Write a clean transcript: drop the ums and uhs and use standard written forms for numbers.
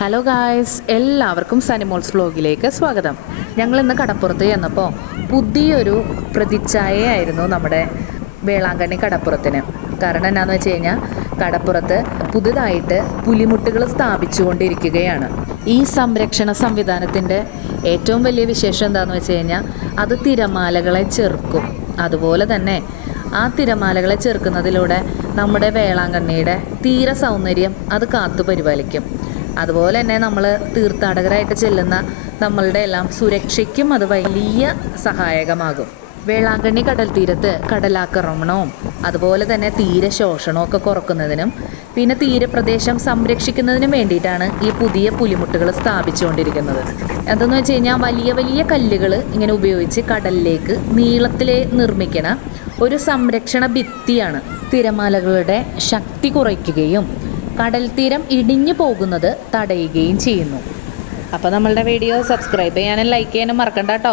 Hello guys, എല്ലാവർക്കും സനിമോൾസ് വ്ലോഗിലേക്ക് സ്വാഗതം. ഞങ്ങൾ ഇന്ന് കടപ്പുറത്ത് ചെന്നപ്പോൾ പുതിയൊരു പ്രതിച്ഛായയായിരുന്നു നമ്മുടെ വേളാങ്കണ്ണി കടപ്പുറത്തിന്. കാരണം എന്നാന്ന് വെച്ച് കഴിഞ്ഞാൽ കടപ്പുറത്ത് പുതുതായിട്ട് പുലിമുട്ടുകൾ സ്ഥാപിച്ചുകൊണ്ടിരിക്കുകയാണ്. ഈ സംരക്ഷണ സംവിധാനത്തിൻ്റെ ഏറ്റവും വലിയ വിശേഷം എന്താണെന്ന് വെച്ച് കഴിഞ്ഞാൽ അത് തിരമാലകളെ ചെറുക്കും. അതുപോലെ തന്നെ ആ തിരമാലകളെ ചെറുക്കുന്നതിലൂടെ നമ്മുടെ വേളാങ്കണ്ണിയുടെ തീര സൗന്ദര്യം അത് കാത്തു പരിപാലിക്കും. അതുപോലെ തന്നെ നമ്മൾ തീർത്ഥാടകരായിട്ട് ചെല്ലുന്ന നമ്മളുടെ എല്ലാം സുരക്ഷയ്ക്കും അത് വലിയ സഹായകമാകും. വേളാങ്കണ്ണി കടൽ തീരത്ത് കടലാക്രമണവും അതുപോലെ തന്നെ തീരശോഷണവും ഒക്കെ കുറക്കുന്നതിനും പിന്നെ തീരപ്രദേശം സംരക്ഷിക്കുന്നതിനും വേണ്ടിയിട്ടാണ് ഈ പുതിയ പുലിമുട്ടുകൾ സ്ഥാപിച്ചുകൊണ്ടിരിക്കുന്നത്. എന്തെന്ന് വെച്ച് കഴിഞ്ഞാൽ വലിയ വലിയ കല്ലുകൾ ഇങ്ങനെ ഉപയോഗിച്ച് കടലിലേക്ക് നീളത്തിലെ നിർമ്മിക്കണ ഒരു സംരക്ഷണ ഭിത്തിയാണ്. തിരമാലകളുടെ ശക്തി കുറയ്ക്കുകയും കടൽ തീരം ഇടിഞ്ഞു പോകുന്നത് തടയുകയും ചെയ്യുന്നു. അപ്പോൾ നമ്മളുടെ വീഡിയോ സബ്സ്ക്രൈബ് ചെയ്യാനും ലൈക്ക് ചെയ്യാനും മറക്കണ്ട കേട്ടോ.